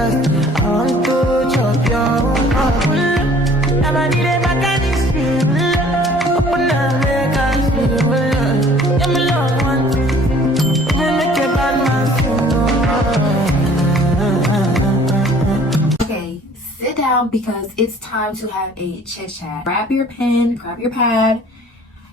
Okay, sit down because it's time to have a chit chat. Grab your pen, grab your pad.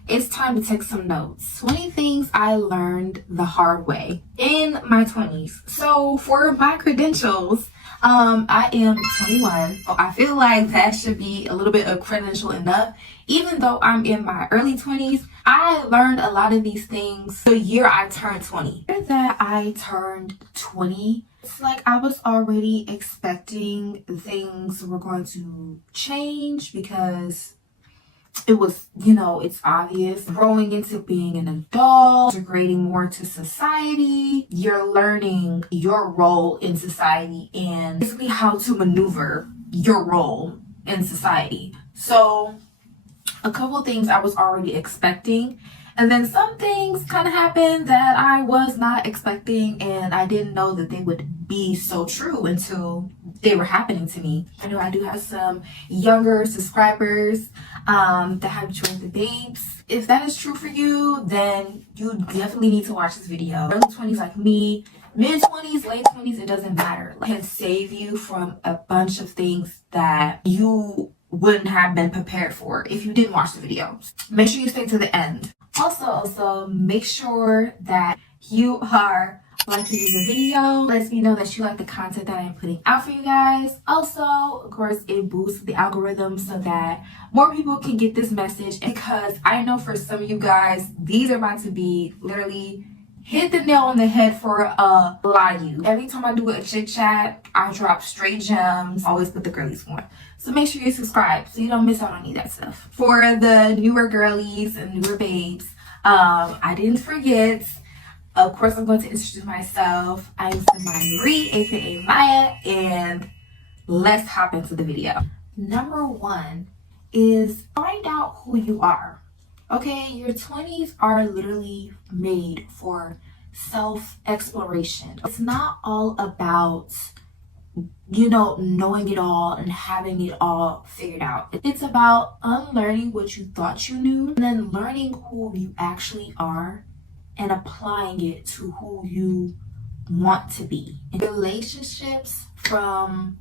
It's time to take some notes. 20 things I learned the hard way in my 20s. So for my credentials, I am 21. So I feel like that should be a little bit of credential enough. Even though I'm in my early 20s, I learned a lot of these things the year I turned 20. The year that I turned 20, it's like I was already expecting things were going to change because it was, it's obvious. Growing into being an adult, integrating more into society, you're learning your role in society and basically how to maneuver your role in society. So a couple things I was already expecting, and then some things kind of happened that I was not expecting, and I didn't know that they would be so true until they were happening to me. I know I do have some younger subscribers that have joined the babes. If that is true for you, then you definitely need to watch this video. Early 20s like me, mid 20s, late 20s, it doesn't matter. It can save you from a bunch of things that you wouldn't have been prepared for if you didn't watch the video. Make sure you stay to the end. Also make sure that you are liking the video. Lets me know that you like the content that I'm putting out for you guys. Also, of course, it boosts the algorithm so that more people can get this message, because I know for some of you guys, these are about to be literally hit the nail on the head for a lot of you. Every time I do a chit chat, I drop straight gems. Always put the girlies one. So make sure you subscribe so you don't miss out on any of that stuff. For the newer girlies and newer babes, I didn't forget. Of course, I'm going to introduce myself. I'm Samiah Marie, aka Maya, and let's hop into the video. Number one is find out who you are. Okay, your 20s are literally made for self-exploration. It's not all about, knowing it all and having it all figured out. It's about unlearning what you thought you knew and then learning who you actually are and applying it to who you want to be. In relationships from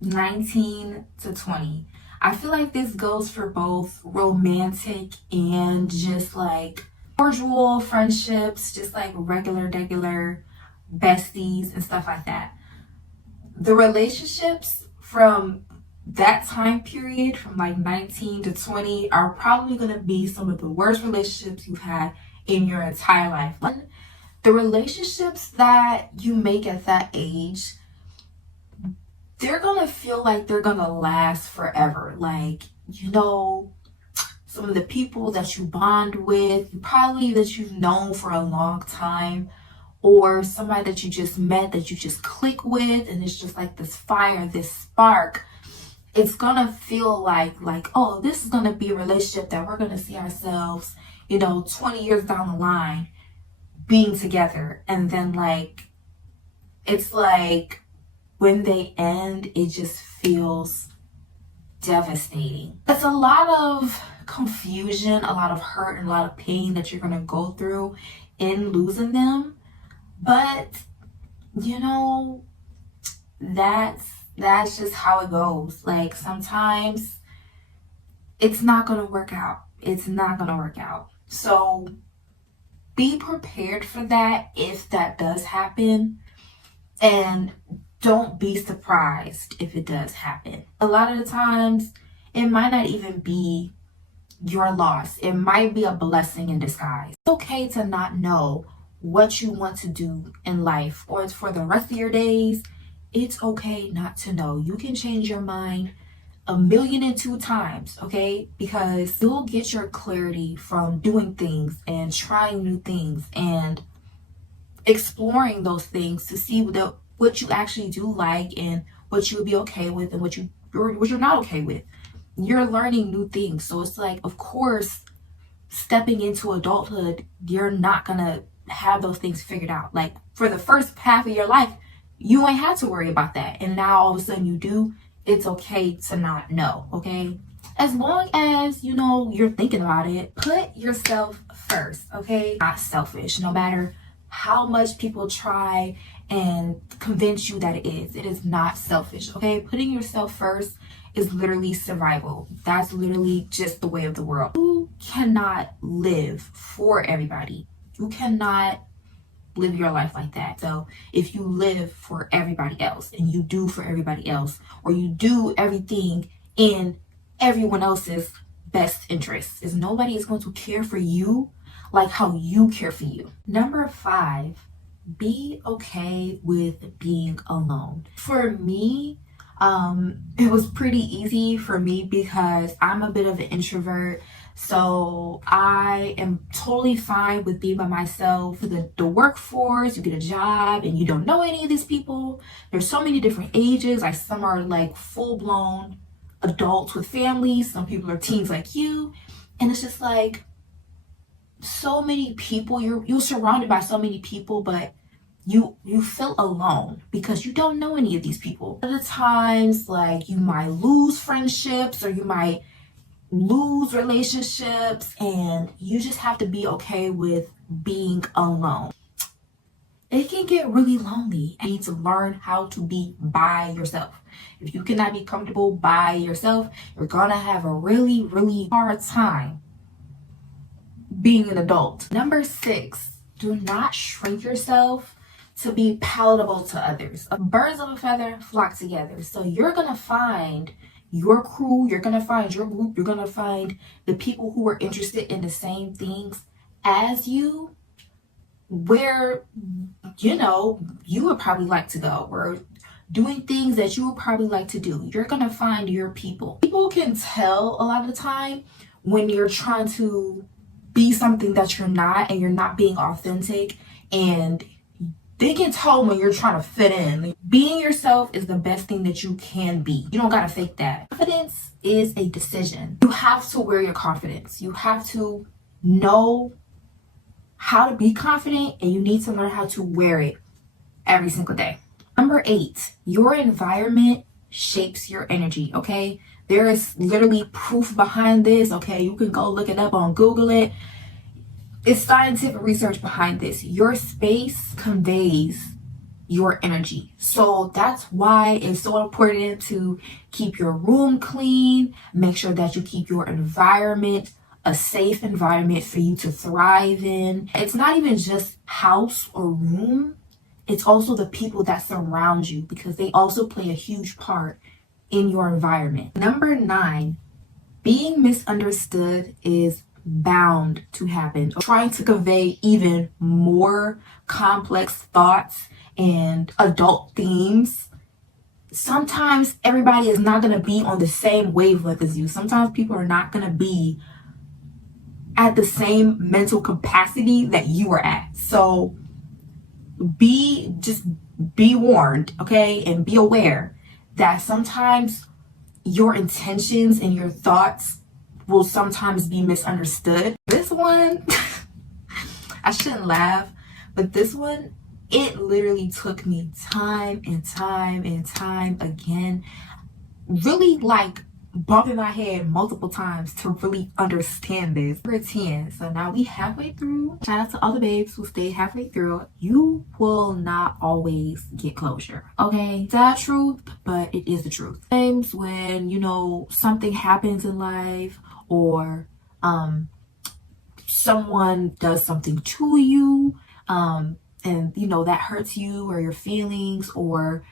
19 to 20. I feel like this goes for both romantic and just like cordial friendships, just like regular besties and stuff like that. The relationships from that time period, from like 19 to 20, are probably going to be some of the worst relationships you've had in your entire life. The relationships that you make at that age, they're gonna feel like they're gonna last forever. Like, some of the people that you bond with, probably that you've known for a long time, or somebody that you just met, that you just click with, and it's just like this fire, this spark. It's gonna feel like, oh, this is gonna be a relationship that we're gonna see ourselves, 20 years down the line being together. And then it's like when they end, it just feels devastating. It's a lot of confusion, a lot of hurt, and a lot of pain that you're gonna go through in losing them. But that's just how it goes. Like, sometimes it's not gonna work out. So be prepared for that if that does happen, and don't be surprised if it does happen. A lot of the times, it might not even be your loss. It might be a blessing in disguise. It's okay to not know what you want to do in life, or it's for the rest of your days. It's okay not to know. You can change your mind 1,000,002 times, okay? Because you'll get your clarity from doing things and trying new things and exploring those things to see what you actually do like, and what you would be okay with, and what you're not okay with. You're learning new things. So it's like, of course, stepping into adulthood, you're not gonna have those things figured out. Like, for the first half of your life, you ain't had to worry about that. And now all of a sudden you do. It's okay to not know, okay? As long as, you're thinking about it, put yourself first, okay? Not selfish, no matter how much people try and convince you that it is not selfish, okay? Putting yourself first is literally survival. That's literally just the way of the world. You cannot live for everybody. You cannot live your life like that. So if you live for everybody else and you do for everybody else, or you do everything in everyone else's best interest, is nobody is going to care for you like how you care for you. Number 5, be okay with being alone. For me, it was pretty easy for me because I'm a bit of an introvert. So I am totally fine with being by myself. The workforce, you get a job and you don't know any of these people. There's so many different ages. Like some are like full-blown adults with families. Some people are teens like you. And it's just like so many people. You're surrounded by so many people, but you feel alone because you don't know any of these people. Other times, like, you might lose friendships or you might lose relationships, and you just have to be okay with being alone. It can get really lonely. You need to learn how to be by yourself. If you cannot be comfortable by yourself, you're gonna have a really, really hard time being an adult. Number 6, do not shrink yourself to be palatable to others. Birds of a feather flock together. So you're gonna find your crew, you're gonna find your group, you're gonna find the people who are interested in the same things as you, where you would probably like to go, or doing things that you would probably like to do. You're gonna find your people. People can tell a lot of the time when you're trying to be something that you're not, and you're not being authentic, and they can tell when you're trying to fit in. Being yourself is the best thing that you can be. You don't gotta fake that. Confidence is a decision. You have to wear your confidence. You have to know how to be confident, and you need to learn how to wear it every single day. Number 8, your environment shapes your energy, okay? There is literally proof behind this, okay? You can go look it up on Google it. It's scientific research behind this. Your space conveys your energy. So that's why it's so important to keep your room clean. Make sure that you keep your environment a safe environment for you to thrive in. It's not even just house or room. It's also the people that surround you, because they also play a huge part in your environment. Number 9, being misunderstood is bound to happen. Trying to convey even more complex thoughts and adult themes. Sometimes everybody is not going to be on the same wavelength as you. Sometimes people are not going to be at the same mental capacity that you are at. So be warned, okay? And be aware that sometimes your intentions and your thoughts will sometimes be misunderstood. This one, I shouldn't laugh, but this one, it literally took me time and time and time again, really like bumping my head multiple times to really understand this. Number 10. So now we halfway through. Shout out to all the babes who stayed halfway through. You will not always get closure. Okay, it's not truth, but it is the truth. Times when something happens in life, or someone does something to you, and that hurts you or your feelings, or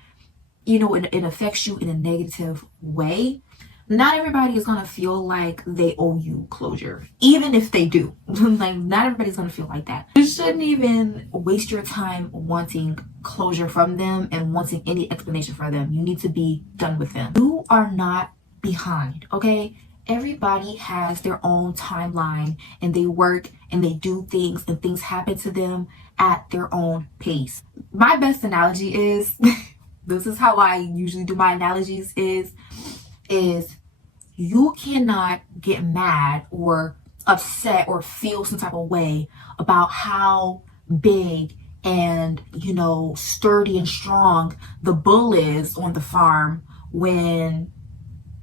it affects you in a negative way. Not everybody is going to feel like they owe you closure, even if they do. Like, not everybody's going to feel like that. You shouldn't even waste your time wanting closure from them and wanting any explanation from them. You need to be done with them. You are not behind, okay? Everybody has their own timeline, and they work and they do things, and things happen to them at their own pace. My best analogy is, this is how I usually do my analogies, is you cannot get mad or upset or feel some type of way about how big and, you know, sturdy and strong the bull is on the farm when,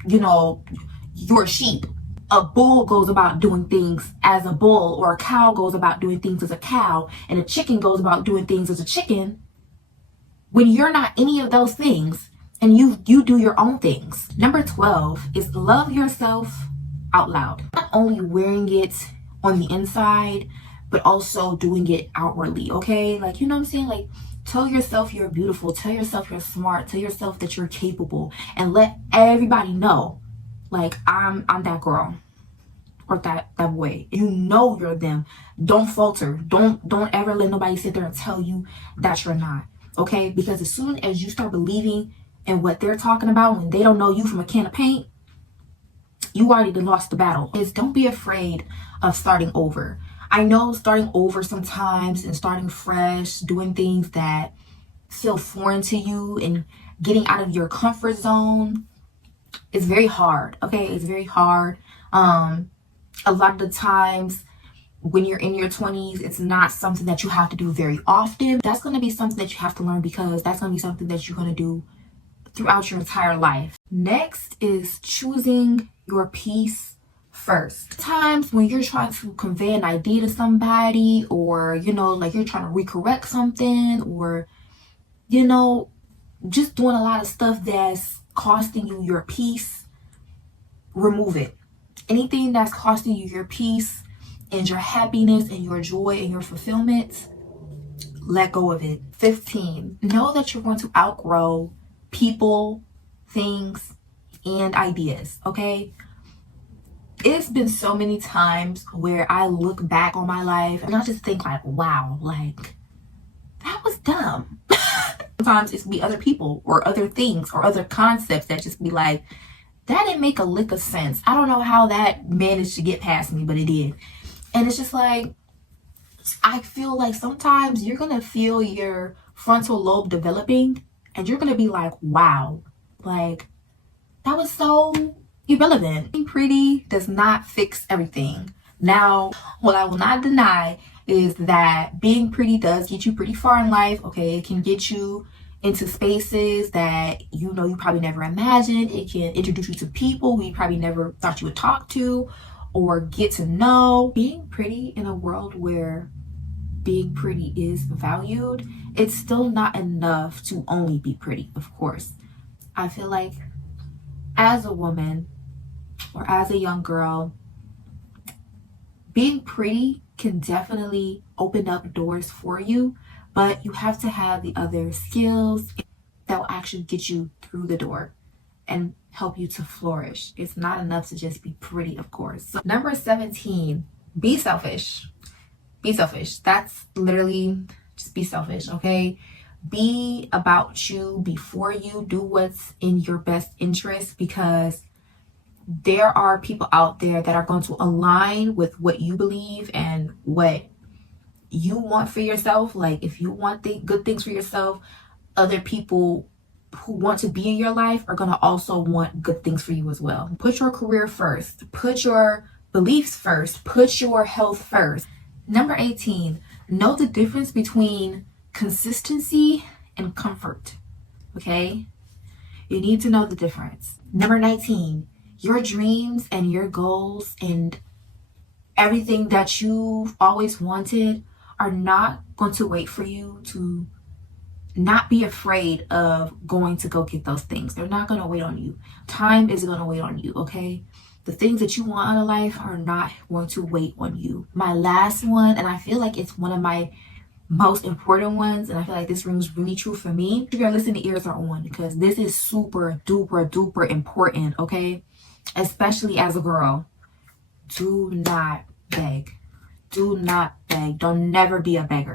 you know, you're a sheep. A bull goes about doing things as a bull, or a cow goes about doing things as a cow, and a chicken goes about doing things as a chicken. When you're not any of those things and you do your own things. Number 12 is love yourself out loud. Not only wearing it on the inside, but also doing it outwardly, okay? Like, you know what I'm saying? Like, tell yourself you're beautiful. Tell yourself you're smart. Tell yourself that you're capable. And let everybody know, like, I'm that girl or that boy. You know you're them. Don't falter. Don't ever let nobody sit there and tell you that you're not, okay? Because as soon as you start believing in what they're talking about when they don't know you from a can of paint, you already lost the battle. Is don't be afraid of starting over. I know starting over sometimes and starting fresh, doing things that feel foreign to you and getting out of your comfort zone is very hard, okay? It's very hard. A lot of the times when you're in your 20s, it's not something that you have to do very often. That's going to be something that you have to learn, because that's going to be something that you're going to do throughout your entire life. Next is choosing your peace first. Times when you're trying to convey an idea to somebody, or, you know, like you're trying to recorrect something, or, you know, just doing a lot of stuff that's costing you your peace, remove it. Anything that's costing you your peace and your happiness and your joy and your fulfillment, let go of it. 15, know that you're going to outgrow people, things, and ideas, okay? It's been so many times where I look back on my life and I just think like, wow, like, that was dumb. Sometimes it's be other people or other things or other concepts that just be like, that didn't make a lick of sense. I don't know how that managed to get past me, but it did. And it's just like, I feel like sometimes you're going to feel your frontal lobe developing and you're going to be like, wow, like, that was so irrelevant. Being pretty does not fix everything. Now, what I will not deny is that being pretty does get you pretty far in life, okay? It can get you into spaces that, you know, you probably never imagined. It can introduce you to people who you probably never thought you would talk to or get to know. Being pretty in a world where being pretty is valued, it's still not enough to only be pretty, of course. I feel like as a woman or as a young girl, being pretty can definitely open up doors for you, but you have to have the other skills that will actually get you through the door and help you to flourish. It's not enough to just be pretty, of course. So, number 17, be selfish. Be selfish. That's literally just be selfish, okay? Be about you before you do what's in your best interest, because there are people out there that are going to align with what you believe and what you want for yourself. Like, if you want good things for yourself, other people who want to be in your life are going to also want good things for you as well. Put your career first. Put your beliefs first. Put your health first. Number 18, know the difference between consistency and comfort, okay? You need to know the difference. Number 19, your dreams and your goals and everything that you've always wanted are not going to wait for you. To not be afraid of going to go get those things. They're not going to wait on you. Time isn't going to wait on you, okay? The things that you want out of life are not going to wait on you. My last one, and I feel like it's one of my most important ones, and I feel like this rings really true for me. If you're listening, ears are on, because this is super duper duper important, okay? Especially as a girl. Do not beg. Do not beg. Don't never be a beggar.